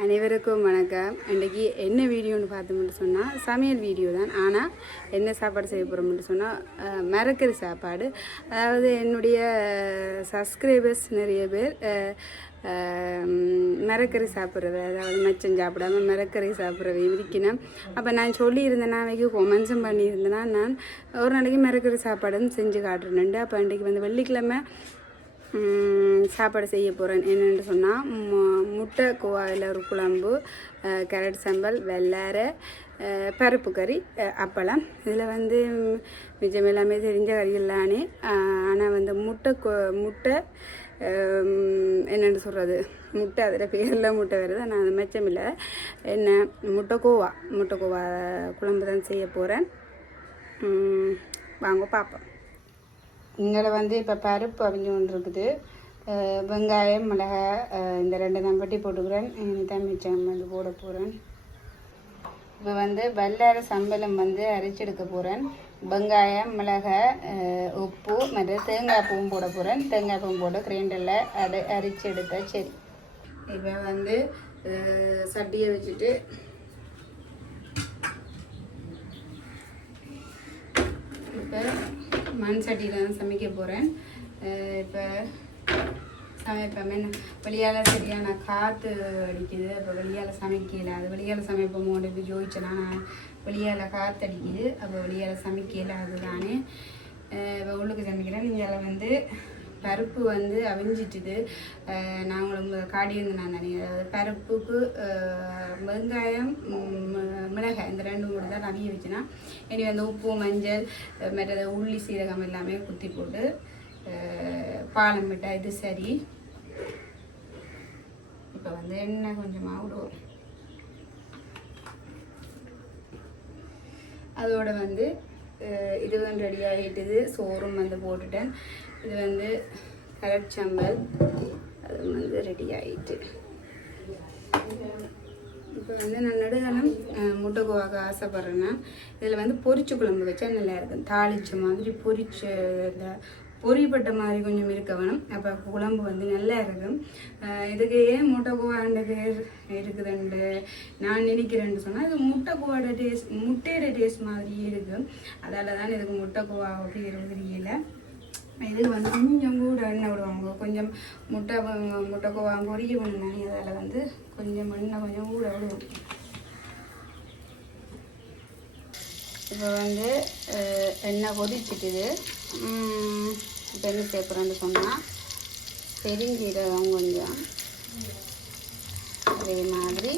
அனைவருக்கும் வணக்கம். இன்றைக்கி என்ன வீடியோன்னு பார்த்தோம்னு சொன்னால் சமையல் வீடியோ தான். ஆனால் என்ன சாப்பாடு செய்ய போகிறோம்னு சொன்னால் மரக்கறி சாப்பாடு. அதாவது என்னுடைய சப்ஸ்கிரைபர்ஸ் நிறைய பேர் மரக்கறி சாப்பிட்றவ, அதாவது மச்சம் சாப்பிடாமல் மரக்கறி சாப்பிட்றவை இருக்கணும். அப்போ நான் சொல்லியிருந்தேன்னா அவைக்கு கொமெண்ட்ஸும் பண்ணியிருந்தேன்னா நான் ஒரு நாளைக்கு மரக்கறி சாப்பாடுன்னு செஞ்சு காட்டுறேன்ண்டு. அப்போ இன்றைக்கி வந்து வெள்ளிக்கிழமை சாப்பாடு செய்ய போகிறேன். என்னென்னு சொன்னால் முட்டை கோவாயில் ஒரு குழம்பு, கேரட் சம்பல், வெள்ளாரை, பருப்பு கறி, அப்பளம். இதில் வந்து மிச்சம் எல்லாமே தெரிஞ்ச கறிகளானே. ஆனால் வந்து முட்டை என்னென்னு சொல்கிறது, முட்டை அதில் பேரில் முட்டை வருது. நான் அது மிச்சம் இல்லை. என்ன முட்டைக்கோவா குழம்பு தான் செய்ய போகிறேன். வாங்க பார்ப்போம். இங்கே வந்து இப்போ பருப்பு அவிஞ்சு கொண்டு இருக்குது. வெங்காயம், மிளகாய் இந்த ரெண்டு நான் வெட்டி போட்டுக்கிறேன். தான் மிச்சம் வந்து போட போகிறேன். இப்போ வந்து வெள்ளாரை சம்பளம் வந்து அரைச்செடுக்க போகிறேன். வெங்காயம், மிளகாய், உப்பு மற்றும் தேங்காய் பூவும் போட போகிறேன். தேங்காய் பூவும் போட்டு கிரைண்டரில் அரைச்சி எடுத்தா சரி. இப்போ வந்து சட்டியை வச்சுட்டு இப்போ மண் சட்டியில் தான் சமைக்க போகிறேன். இப்போ சமைப்பேன். வெளியால் சரியான காற்று அடிக்குது. அப்போ வெளியால் சமைக்கல. அது வெளியால் சமைப்போமோன்னு இப்போ ஜோதிச்சேன்னா நான் வெளியால் காற்று அடிக்குது. அப்போ வெளியால் சமைக்கல. அதுதானே இப்போ உள்ளுக்கு சமைக்கிறேன். இதில் வந்து பருப்பு வந்து அவிஞ்சிட்டுது. நான் உங்களுக்கு காட்டியிருந்தேன் தானே. அதாவது பருப்புக்கு வெங்காயம், மிளகாய் இந்த ரெண்டு மூணு தான் அவிய வச்சுன்னா இனி வந்து உப்பு, மஞ்சள், மற்றது உள்ளி, சீரகம் எல்லாமே குத்தி போட்டு பாலம் விட்டால் இது சரி. இப்போ வந்து எண்ணெய் கொஞ்சமாக விடுவோம். அதோட வந்து இது வந்து ரெடி ஆகிட்டுது. சோறும் வந்து போட்டுட்டேன். இது வந்து கேரட் சம்பல், அது வந்து ரெடி ஆகிட்டு. இப்போ வந்து நான் நடுகாலம் முட்டைக்கோவாக ஆசைப்பட்றேன்னா இதில் வந்து பொரிச்சு குழம்பு வச்சா நல்லா இருக்கும். தாளிச்ச மாதிரி பொரிச்ச இந்த பொரிப்பட்ட மாதிரி கொஞ்சம் இருக்க வேணும். அப்போ குழம்பு வந்து நல்லா இருக்கும். இதுக்கு ஏன் முட்டைக்கோவாண்ட பேர் இருக்குதுண்டு நான் நினைக்கிறேன்னு சொன்னால் இது முட்டையோட டேஸ்ட் மாதிரியே இருக்கும். அதால் தான் இதுக்கு முட்டைக்கோவா பேர் தெரியல. இதுக்கு வந்து கொஞ்சம் கூட எண்ணெய் விடுவாங்க. கொஞ்சம் முட்டைக்கோவா பொரிய பண்ணாங்க. அதில் வந்து கொஞ்சம் எண்ணெய் கொஞ்சம் கூட விடுவோம். இப்போ வந்து எண்ணெய் கொதிச்சிட்டுது. இப்போ என்ன சேர்க்குறேன்னு சொன்னால் பெருஞ்சீரகம் கொஞ்சம், அதே மாதிரி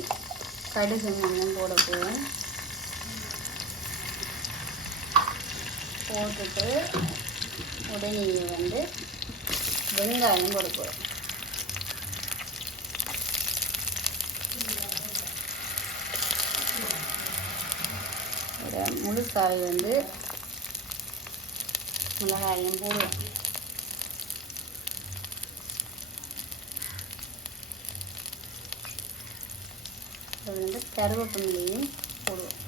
கடுகு கொஞ்சம் போட போவேன். போட்டுட்டு உடனே வந்து வெங்காயம் போட போகிறேன். முழுசாய் வந்து மிளகாயும் போடுவோம். அது வந்து கருவேப்பிலையும் போடுவோம்.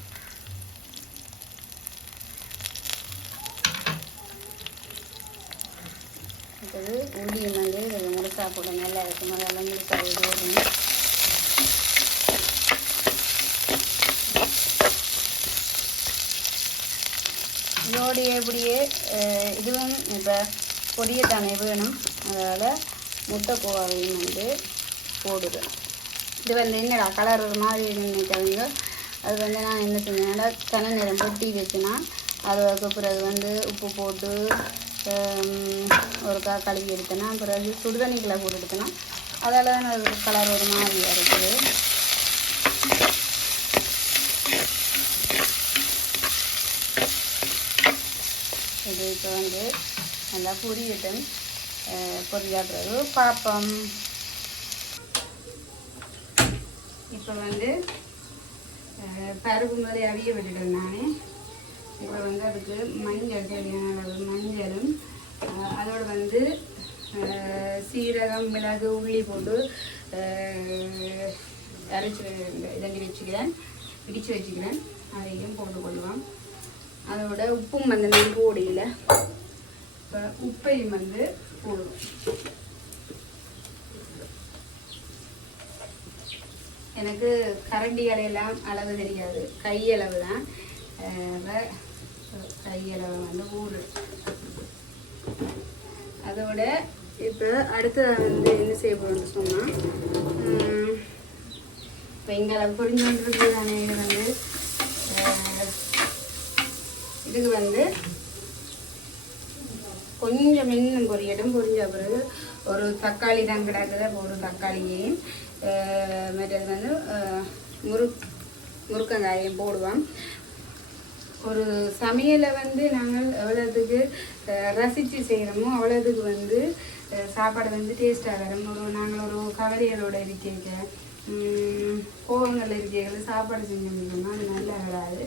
அடுத்தது உள்ளியும் வந்து முழுசா போட நல்லா இருக்கும். நல்லா முழுசா போடுவோம். இதோடைய இப்படியே இதுவும் இப்போ பொடியை தானே வேணும். அதனால் முட்டைக்கோவாவையும் வந்து போடுவேன். இது வந்து என்னடா கலர் ஒரு மாதிரி நினைக்காதீங்க. அது வந்து நான் என்ன செஞ்சேன்னா தனி நேரம் பொட்டி வச்சுன்னா அதுக்கு பிறகு வந்து உப்பு போட்டு ஒரு கழுவி எடுத்தேன்னா பிறகு சுடுதண்ணிக்குள்ளே போட்டு எடுத்தேன்னா அதால் தான் அது கலர் ஒரு மாதிரியாக இருக்குது. இது இப்போ வந்து நல்லா பொரியட்டும். பொரிஞ்ச பிறகு பார்ப்போம். இப்போ வந்து பருப்பு மாதிரி அவிய விட்டுட்டேன் நானே. இப்போ வந்து அதுக்கு மஞ்சள், தேவையான அளவு மஞ்சளும், அதோடு வந்து சீரகம், மிளகு, உள்ளி போட்டு அரைச்சி இதண்டி வச்சுக்கிறேன், இடித்து வச்சுக்கிறேன். அதையும் போட்டுக்கொள்ளுவோம். அதோட உப்பும் வந்து நான் போடையில். இப்போ உப்பையும் வந்து போடுவோம். எனக்கு கரண்டிகளெல்லாம் அளவு தெரியாது, கையளவு தான். கையளவு வந்து ஊடு. அதோட இப்போ அடுத்து வந்து என்ன செய்ய போகிறோம்னு சொன்னால், இப்போ எங்களை புரிஞ்சோன்றது தானே. இது வந்து இதுக்கு வந்து கொஞ்சம் இன்னும் பொரியட்டும். பொரிஞ்ச பிறகு ஒரு தக்காளி தான் கிடக்குது. அப்போ ஒரு தக்காளியையும் மற்றது வந்து முருக்கங்காயையும் போடுவோம். ஒரு சமையலை வந்து நாங்கள் எவ்வளோத்துக்கு ரசித்து செய்கிறோமோ அவ்வளோத்துக்கு வந்து சாப்பாடு வந்து டேஸ்ட்டாக வரும். நாங்கள் ஒரு கவலைகளோட இருக்கைங்க, கோவங்கள் இருக்கைகள் சாப்பாடு செஞ்சோம்னா அது நல்லா வராது.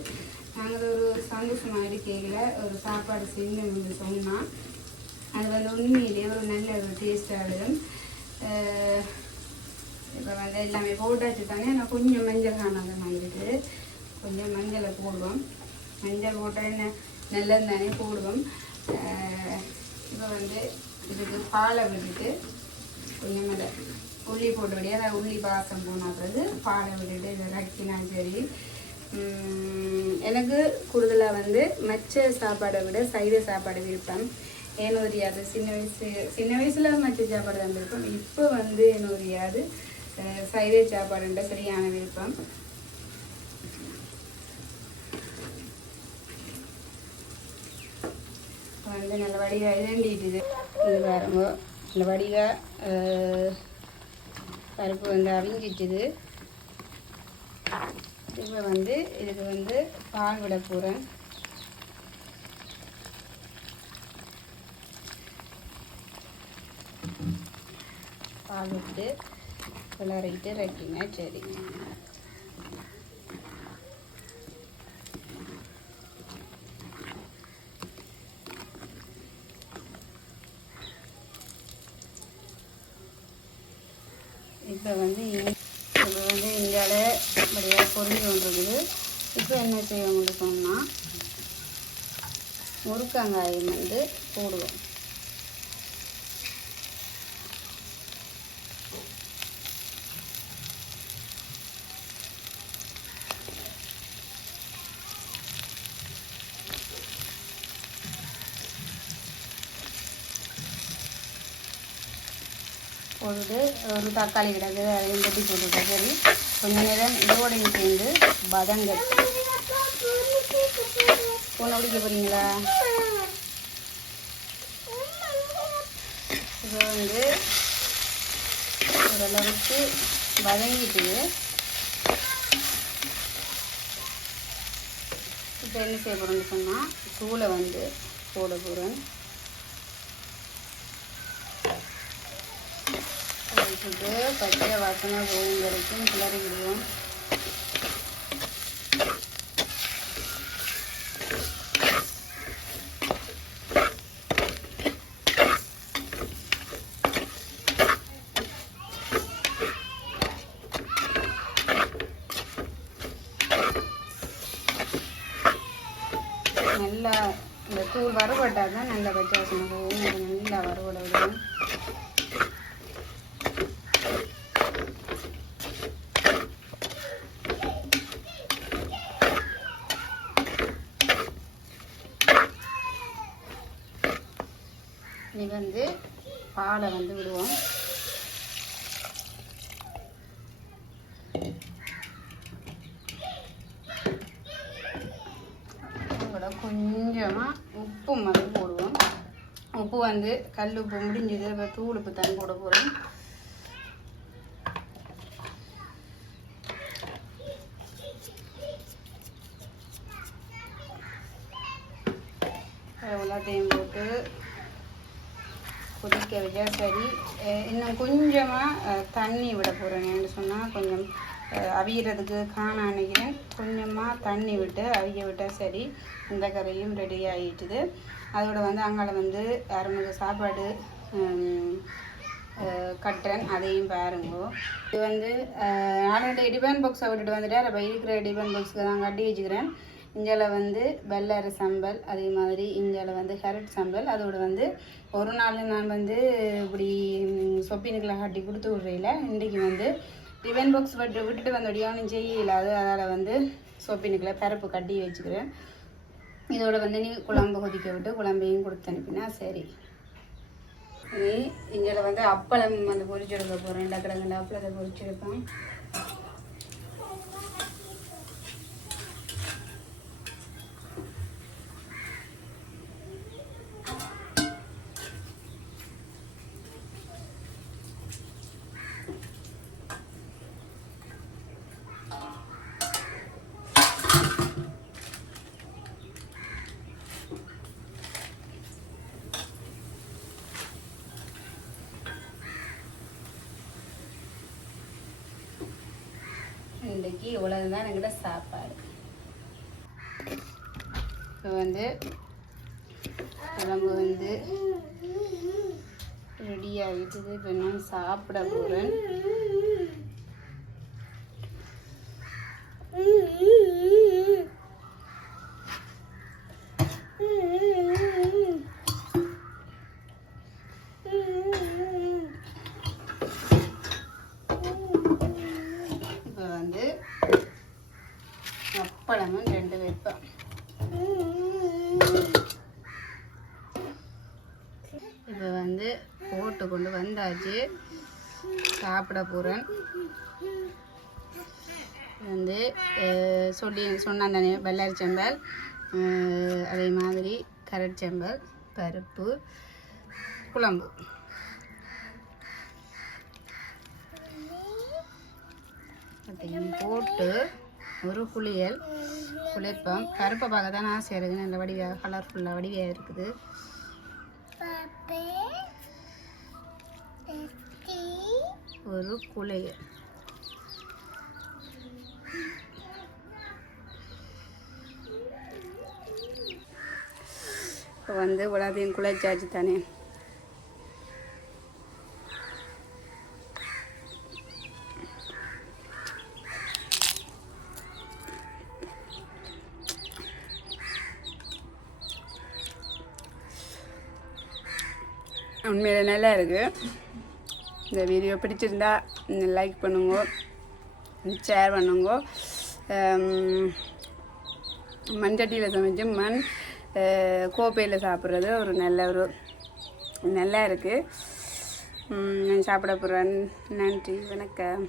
நாங்கள் ஒரு சந்தோஷமாக இருக்கையில் ஒரு சாப்பாடு செஞ்சோம்னு சொன்னால் அது வந்து உண்மையிலேயே ஒரு நல்ல ஒரு டேஸ்ட்டாக வரும். இப்போ வந்து எல்லாமே போட்டாச்சு தானே. நான் கொஞ்சம் மஞ்சள் காணாதமாக இருக்குது. கொஞ்சம் மஞ்சளை போடுவோம். மஞ்சள் போட்டால் என்ன நல்லது தானே போடுவோம். இப்போ வந்து இதுக்கு பாலை விட்டுட்டு கொஞ்சம் மேலே உள்ளி போட்டபடியே அதை உள்ளி பாசம் போன பிறகு பாலை விட்டுட்டு இதை ரக்கினா சரி. எனக்கு கூடுதலாக வந்து மற்ற சாப்பாடை விட சைவ சாப்பாடு விருப்பம். ஏனோ தெரியாது, சின்ன வயசில் மற்ற சாப்பாடு தான் விருப்பம். இப்போ வந்து ஏனோ தெரியாது சைவ சாப்பாடுன்ற சரியான விருப்பம். வந்து நல்ல வடிகாய் வேண்டிட்டுது. இது பாருங்க, நல்ல வடிகாய் பருப்பு வந்து அவிஞ்சிட்டுது. இப்போ வந்து இதுக்கு வந்து பால் விட போகிறேன். பால் விட்டு கிளறிட்டு ரக்கினா சரி. இப்போ வந்து இங்கால வழியாக பொரிஞ்சு கொண்டிருக்குது. இப்போ என்ன செய்யணும்னு சொன்னால் முருக்கங்காயம் வந்து போடுவோம். போட்டுட்டு ஒரு தக்காளி கிடக்கு, அதையும் கட்டி போட்டுட்டா சரி. கொஞ்ச நேரம் இதோடையும் சேர்ந்து பதங்கள் பொண்ணு பிடிக்க போகிறீங்களா? இப்போ வந்து ஓரளவுக்கு வதங்கிட்டு இப்போ என்ன செய்ய போகிறோம்னு சொன்னால் தூளை வந்து போட போகிறேன். போட்டு பச்சை வாசனை போகும் வரைக்கும் கிளறி விடுவோம். நல்லா இந்த தூள் வறுபட்டால் தான் நல்லா பச்சை வாசனை போகும். நல்லா வறுபட விடுவோம். இது வந்து பாலை வந்து விடுவோம். கொஞ்சமாக உப்பு வந்து போடுவோம். உப்பு வந்து கல் உப்பு முடிஞ்சது. இப்போ தூள் உப்பு தான் போட போகிறோம். எல்லாத்தையும் போட்டு கொதிக்க வச்சா சரி. இன்னும் கொஞ்சமாக தண்ணி விட போகிறேன்னு சொன்னால் கொஞ்சம் அவியறதுக்கு காண நினைக்கிறேன். கொஞ்சமாக தண்ணி விட்டு அவிய விட்டால் சரி. இந்த கறியும் ரெடி ஆகிட்டுது. அதோட வந்து அங்கால வந்து அரைமுக சாப்பாடு கட்டுறேன், அதையும் பாருங்க. இது வந்து ஆல்ரெடி டிபன் பாக்ஸை விட்டுட்டு வந்துட்டு அப்போ இருக்கிற டிபன் பாக்ஸுக்கு தான் கட்டி வச்சுக்கிறேன். இஞ்சால வந்து வெள்ளரி சம்பல், அதே மாதிரி இஞ்சால வந்து கேரட் சம்பல். அதோட வந்து ஒரு நாள் நான் வந்து இப்படி சொப்பினுக்குள்ள கட்டி கொடுத்து விட்றையில் இன்றைக்கி வந்து டிஃபன் பாக்ஸ் விட்டுட்டு வந்தோடையும் ஒன்றும் செய்யல அதால் வந்து சோப்பினுக்குள்ள பருப்பு கட்டி வச்சுக்கிறேன். இதோட வந்து நீ குழம்பு கொதிக்க விட்டு குழம்பையும் கொடுத்து அனுப்பினா சரி. நீ இங்கே வந்து அப்பளம் வந்து பொரிச்செடுக்க போகிறேன். டக்கடங்க அப்பளத்தை பொரிச்செடுப்பேன். இன்றைக்கி இவ்வளவுதான் என்கிட்ட சாப்பாடு. இப்போ வந்து குழம்பு வந்து ரெடி ஆகிட்டுது. இப்போ நான் சாப்பிட போகிறேன். அப்பளமும் 2 வைப்பேன். இப்போ வந்து போட்டு கொண்டு வந்தாச்சு, சாப்பிட போகிறேன். வந்து சொன்னான் தானே வெள்ளரி செம்பல், அதே மாதிரி கரட் செம்பல், பருப்பு, குழம்பு. அதையும் போட்டு ஒரு குளிப்பம். கருப்பை பார்க்க தான் ஆசையாக இருக்குது. நல்ல வடிவாக கலர்ஃபுல்லாக வடிவாக இருக்குது. ஒரு குளியல் இப்போ வந்து உலகத்தையும் குளிச்சாச்சு தானே. உண்மையில நல்லா இருக்குது. இந்த வீடியோ பிடிச்சிருந்தா லைக் பண்ணுங்க, ஷேர் பண்ணுங்க. மண்சட்டியில் சமைச்சு கோப்பையில் சாப்பிட்றது ஒரு நல்லா இருக்குது. நான் சாப்பிட போகிறேன். நன்றி, வணக்கம்.